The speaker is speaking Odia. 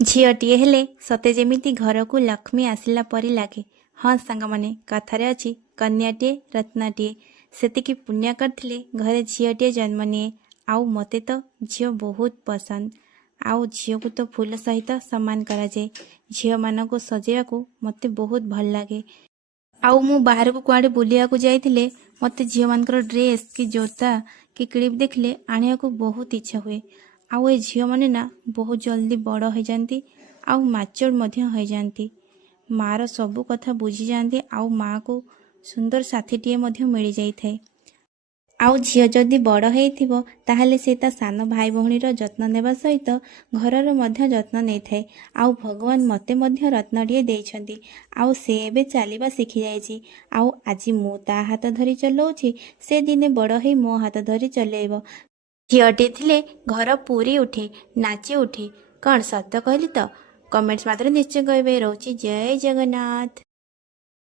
ଝିଅଟିଏ ହେଲେ ସତେ ଯେମିତି ଘରକୁ ଲକ୍ଷ୍ମୀ ଆସିଲା ପରି ଲାଗେ। ହଁ ସାଙ୍ଗମାନେ, କଥାରେ ଅଛି କନ୍ୟାଟିଏ ରତ୍ନଟିଏ। ସେତିକି ପୁଣ୍ୟ କରିଥିଲେ ଘରେ ଝିଅଟିଏ ଜନ୍ମ ନିଏ। ଆଉ ମୋତେ ତ ଝିଅ ବହୁତ ପସନ୍ଦ। ଆଉ ଝିଅକୁ ତ ଫୁଲ ସହିତ ସମାନ କରାଯାଏ। ଝିଅମାନଙ୍କୁ ସଜେଇବାକୁ ମୋତେ ବହୁତ ଭଲ ଲାଗେ। ଆଉ ମୁଁ ବାହାରକୁ କୁଆଡ଼େ ବୁଲିବାକୁ ଯାଇଥିଲେ ମୋତେ ଝିଅମାନଙ୍କର ଡ୍ରେସ୍ କି ଜୋତା କି କ୍ଲିପ୍ ଦେଖିଲେ ଆଣିବାକୁ ବହୁତ ଇଚ୍ଛା ହୁଏ। ଆଉ ଏ ଝିଅମାନେ ନା ବହୁତ ଜଲ୍ଦି ବଡ଼ ହୋଇଯାଆନ୍ତି ଆଉ ମ୍ୟାଚୁର୍ ମଧ୍ୟ ହୋଇଯାଆନ୍ତି। ମାଆର ସବୁ କଥା ବୁଝିଯାଆନ୍ତି ଆଉ ମାଆକୁ ସୁନ୍ଦର ସାଥୀଟିଏ ମଧ୍ୟ ମିଳିଯାଇଥାଏ। ଆଉ ଝିଅ ଯଦି ବଡ଼ ହେଇଥିବ ତାହେଲେ ସେ ତା ସାନ ଭାଇ ଭଉଣୀର ଯତ୍ନ ନେବା ସହିତ ଘରର ମଧ୍ୟ ଯତ୍ନ ନେଇଥାଏ। ଆଉ ଭଗବାନ ମୋତେ ମଧ୍ୟ ରତ୍ନଟିଏ ଦେଇଛନ୍ତି। ଆଉ ସେ ଏବେ ଚାଲିବା ଶିଖିଯାଇଛି। ଆଉ ଆଜି ମୁଁ ତା ହାତ ଧରି ଚଲାଉଛି, ସେ ଦିନେ ବଡ଼ ହେଇ ମୋ ହାତ ଧରି ଚଲେଇବ। ଝିଅଟିଏ ଥିଲେ ଘର ପୁରୀ ଉଠେ, ନାଚି ଉଠେ। କ'ଣ ସତ କହିଲି ତ? କମେଣ୍ଟସ୍ ମାତ୍ରରେ ନିଶ୍ଚୟ କହିବେ। ରହୁଛି ଜୟ ଜଗନ୍ନାଥ।